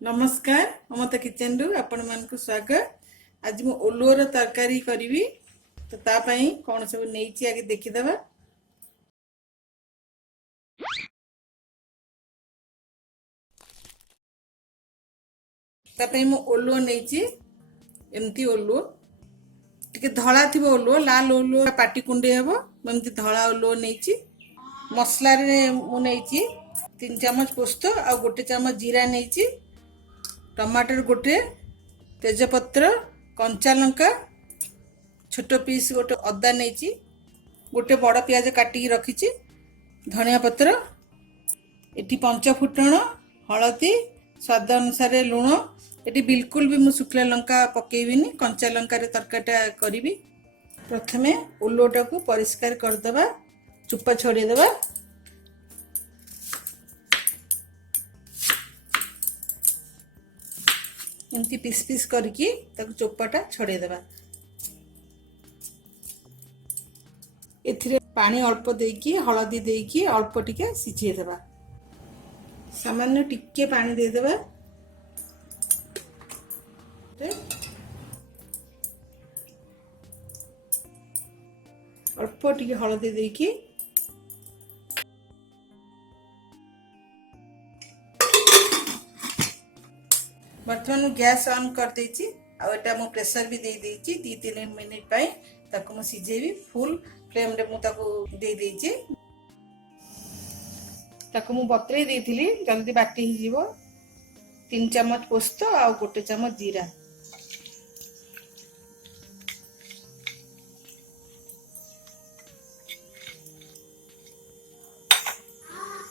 नमस्कार ममता किचन रु आपण मानक स्वागत। आज मु ओलुओर तरकारी करी तो तापाई कौन सब नहीं आगे देखीदबा। तापाई मु ओलुओ नहीं एमती ओलुओ टिके धला थी ओलुओ लाल ओलुओ पाटी कुंडे हम एमती धला ओलुओ नहीं मसला मु नहीं 3 चम्मच पोस्त आ गोटे चम्मच जीरा नहीं टमाटर गोटे तेजपत्र कंचा लंका छोट पीस गोटे अदा नहीं गोटे बड़ पियाज काटिकी रखी धनिया पत्र एटी पंच फुटण हलदी स्वाद अनुसार लुण एटी बिल्कुल भी मु शुक्ला लंका पकेबिनी कंचा लंका रे तरकारीटा करी। प्रथमे ओलुओटा को परिष्कार करदबा चुप्पा छोड़ीदबा। एमती पीस पीस करके चोपाटा छड़ेदबा। एथिरे पानी अल्प देकी हलदी देकी अल्प टिके सिझेदबा। सामान्य टिके पानी देदबा। अल्प टिके हलदी देकी बर्तमान गैस ऑन कर देछि आ एटा मो प्रेशर भी दे देछि 2-3 मिनिट पई ताको मो सिजेबी फुल फ्लेम रे मु ताको दे देछि। ताको मु बतरे देथिली जल्दी बाटी ही जीवो। 3 चम्मच पोस्त आ गोटे चम्मच जीरा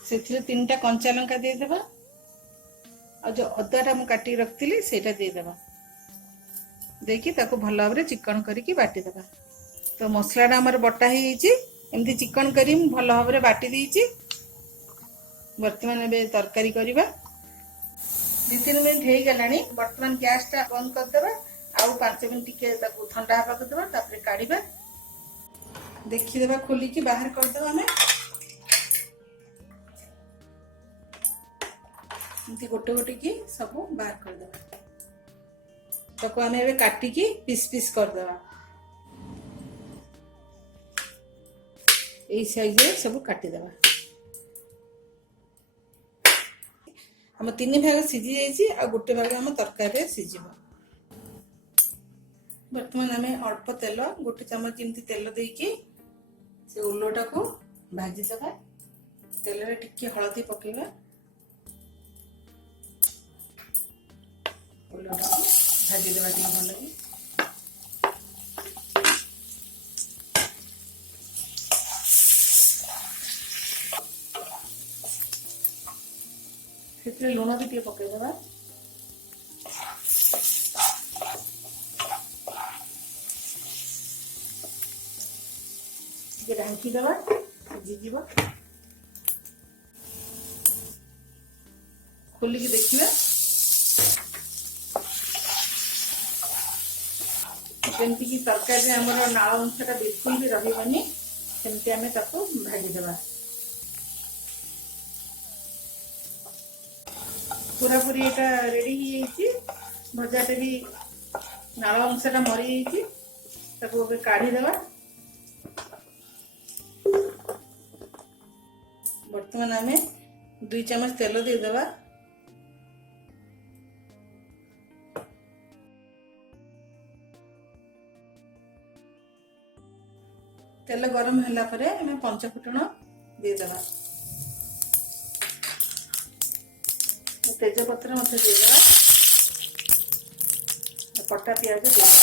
सेथिरे 3टा कंचा लंका दे देबा और जो अदाटा मु काटी रखती सेटा दे देबा देखी ताको भल भाव चिकन करी बाटी देबा। तो मसलाटा हमर बटा ही एमती चिकन करी भल भाव बाटी देछि। वर्तमान एबे तरकारी करिबा 2-3 मिनिट हे गलानी। वर्तमान गैस टा बंद कर देबा आउ 5 मिनिट टिके ताको ठंडा हबा कर देबा तापर काढिबा। देखि देबा खोली की बाहर कर देबा। हमें गोटे गोटे की सब बाहर कर देबा। ताको हमें एबे काटी की पीस पीस कर देबा। एई साइज रे सब काटी देबा। हम 3 भाग सिझी जाइछि आ गोटे भाग हम तरकारी रे सिझिबो। वर्तमान हमें अल्प तेल गोटे चम्मच जिमती तेल देकी से ओलोटा को भाजी देबा। तेल रे टिके हळदी पकेबा। भाजी देवा टी भल लगे। से लुण भी टे पकईदेवा। ढांकी देवा सिझीज खोलिकी देखिए जमती की तरकारी हमर नाल अंशटा बिल्कुल भी रहिबनी सेमती आमे ताको भाजी देबा। पूरा पूरी एटा रेडी ही छी। भजाटे भी नाल अंशटा मरी छी ताको बे काढी देबा। वर्तमान आमे 2 चम्मच तेल दे देबा। तेल गरम होला परे हमें पंच फुटण दे देबा। तेजपत्र मत दे देबा। कटा प्याज दे देबा।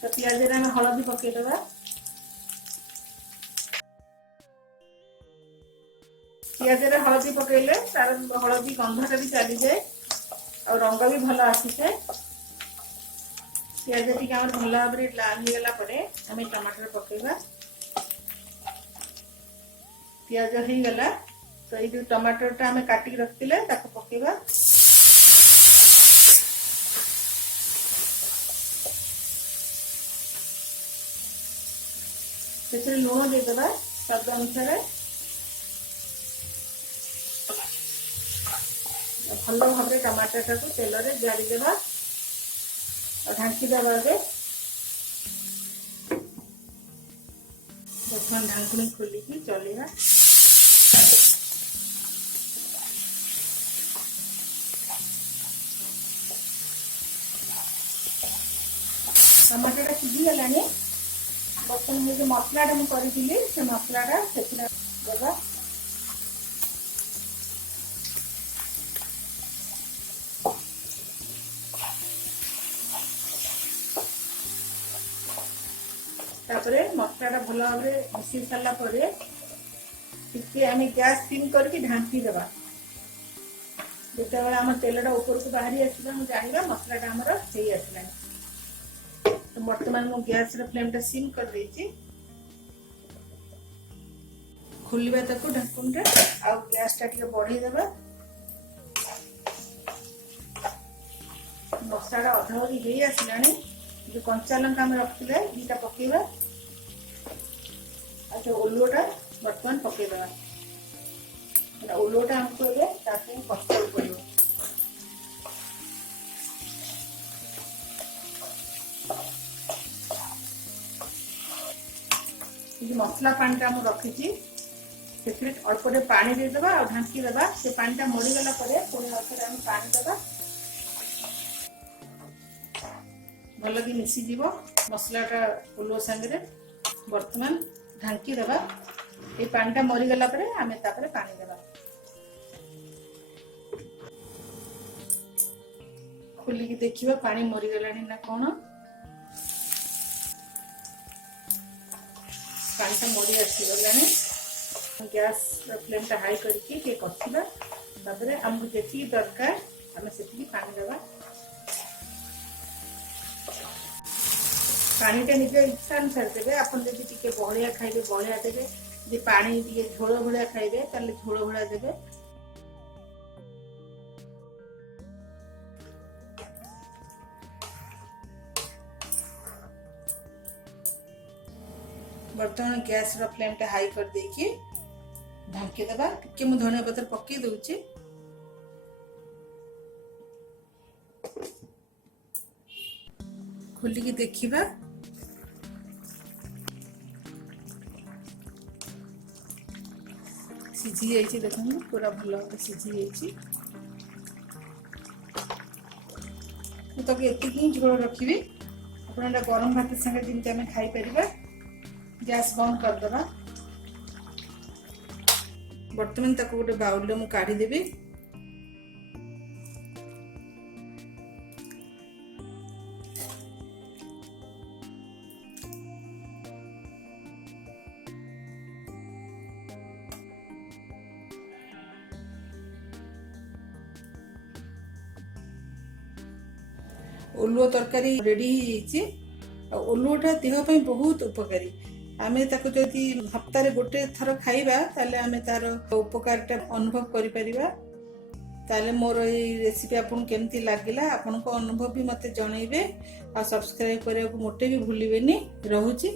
तो प्याज रे हम हळदी पके देबा। पियाज रे हलदी पकेले तार हलदी गंधटा भी चली जाए और रंग भी भल आसी जाए। पियाज टी भल भाव लाल हो गला परे हमें टमाटर पकेबा। पियाज हो गला तो ये जो टमाटर टा हमें काटी रखतिले ताको पकेबा। ସେଥିରେ ଲୁଣ ଦେଇଦେବା ସ୍ୱାଦ ଅନୁସାରେ। ଭଲ ଭାବରେ ଟମାଟରଟାକୁ ତେଲରେ ଜାରିଦେବା ଆଉ ଢାଙ୍କିଦେବା। ଏବେ ବର୍ତ୍ତମାନ ଢାଙ୍କୁଣୀ ଖୋଲିକି ଚଲେଇବା। ଟମାଟୋଟା ସିଝିଗଲାଣି। ବର୍ତ୍ତମାନ ଯୋଉ ମସଲାଟା ମୁଁ କରିଥିଲି ସେ ମସଲାଟା ସେଥିରେ ଦେବା। ତାପରେ ମସଲାଟା ଭଲ ଭାବରେ ମିଶି ସାରିଲା ପରେ ଟିକେ ଆମେ ଗ୍ୟାସ୍ ସିମ୍ କରିକି ଢାଙ୍କି ଦେବା। ଯେତେବେଳେ ଆମ ତେଲଟା ଉପରକୁ ବାହାରି ଆସିବ ଆମେ ଜାଣିବା ମସଲାଟା ଆମର ହେଇ ଆସିଲାଣି। ତ ବର୍ତ୍ତମାନ ମୁଁ ଗ୍ୟାସର ଫ୍ଲେମ୍ଟା ସିମ୍ କରିଦେଇଛି। ଖୋଲିବା ତାକୁ ଢାଙ୍କୁଣିରେ ଆଉ ଗ୍ୟାସଟା ଟିକେ ବଢେଇଦେବା। ମସଲାଟା ଅଧାଅଧି ହେଇ ଆସିଲାଣି। ଯୋଉ କଞ୍ଚା ଲଙ୍କା ଆମେ ରଖିଥିଲେ ଦିଟା ପକେଇବା ଆଉ ସେ ଓଲୁଅଟା ବର୍ତ୍ତମାନ ପକେଇଦେବା। ଓଲୁଅଟା ଆମକୁ ଏବେ ତା ପାଇଁ କଷିବାକୁ ପଡ଼ିବ। ମସଲା ପାଣିଟା ମୁଁ ରଖିଛି ସେଥିରେ ଅଳ୍ପ ଟିକେ ପାଣି ଦେଇଦେବା ଆଉ ଢାଙ୍କି ଦେବା। ସେ ପାଣିଟା ମରିଗଲା ପରେ ପୁଣି ଅଳ୍ପରେ ଆମେ ପାଣି ଦେବା। ଭଲକି ମିଶିଯିବ ମସଲାଟା ଓଲୁଅ ସାଙ୍ଗରେ। ବର୍ତ୍ତମାନ ଢାଙ୍କି ଦେବା। এই ପାଣିଟା ମରିଗଲା ପରେ ଆମେ ତାପରେ ପାଣି ଦେବା। ଖୋଲିକି ଦେଖିବା ପାଣି ମରିଗଲାଣି ନା କଣ। ପାଣିଟା ମରି ଆସିଗଲାଣି। ଗ୍ୟାସର ଫ୍ଲେମ୍ଟା ହାଇ କରିକି ଟିକେ କଷିବା। ତାପରେ ଆମକୁ ଯେତିକି ଦରକାର ଆମେ ସେତିକି ପାଣି ଦେବା। ପାଣିଟା ନିଜ ଇଚ୍ଛା ଅନୁସାରେ ଦେବେ। ଆପଣ ଯଦି ଟିକେ ବହଳିଆ ଖାଇବେ ବହଳିଆ ଦେବେ, ଯଦି ପାଣି ଟିକେ ଝୋଳ ଭଳିଆ ଖାଇବେ ତାହେଲେ ଝୋଳ ଭଳିଆ ଦେବେ। ବର୍ତ୍ତମାନ ଗ୍ୟାସର ଫ୍ଲେମ୍ଟା ହାଇ କରିଦେଇକି ଢାଙ୍କି ଦେବା। ଟିକେ ମୁଁ ଧନିଆ ପତ୍ର ପକେଇ ଦଉଛି। ଖୋଲିକି ଦେଖିବା। ସିଝି ଯାଇଛି ଦେଖନ୍ତୁ, ପୁରା ଭଲ ଭାବରେ ସିଝି ଯାଇଛି। ମୁଁ ତାକୁ ଏତିକି ହିଁ ଝୋଳ ରଖିବି। ଆପଣ ଏଇଟା ଗରମ ଭାତ ସାଙ୍ଗେ ଯେମିତି ଆମେ ଖାଇପାରିବା। ଗ୍ୟାସ୍ ବନ୍ଦ କରିଦେବା। ବର୍ତ୍ତମାନ ତାକୁ ଗୋଟେ ବାଉଲରେ ମୁଁ କାଢିଦେବି। ଓଲୁଅ ତରକାରୀ ରେଡି ହେଇଯାଇଛି। ଆଉ ଓଲୁଅଟା ଦେହ ପାଇଁ ବହୁତ ଉପକାରୀ। ଆମେ ତାକୁ ଯଦି ହପ୍ତାହରେ ଗୋଟେ ଥର ଖାଇବା ତାହେଲେ ଆମେ ତାର ଉପକାରଟା ଅନୁଭବ କରିପାରିବା। ତାହେଲେ ମୋର ଏଇ ରେସିପି ଆପଣଙ୍କୁ କେମିତି ଲାଗିଲା ଆପଣଙ୍କ ଅନୁଭବ ବି ମୋତେ ଜଣେଇବେ। ଆଉ ସବସ୍କ୍ରାଇବ୍ କରିବାକୁ ମୋଟେ ବି ଭୁଲିବେନି। ରହୁଛି,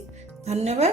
ଧନ୍ୟବାଦ।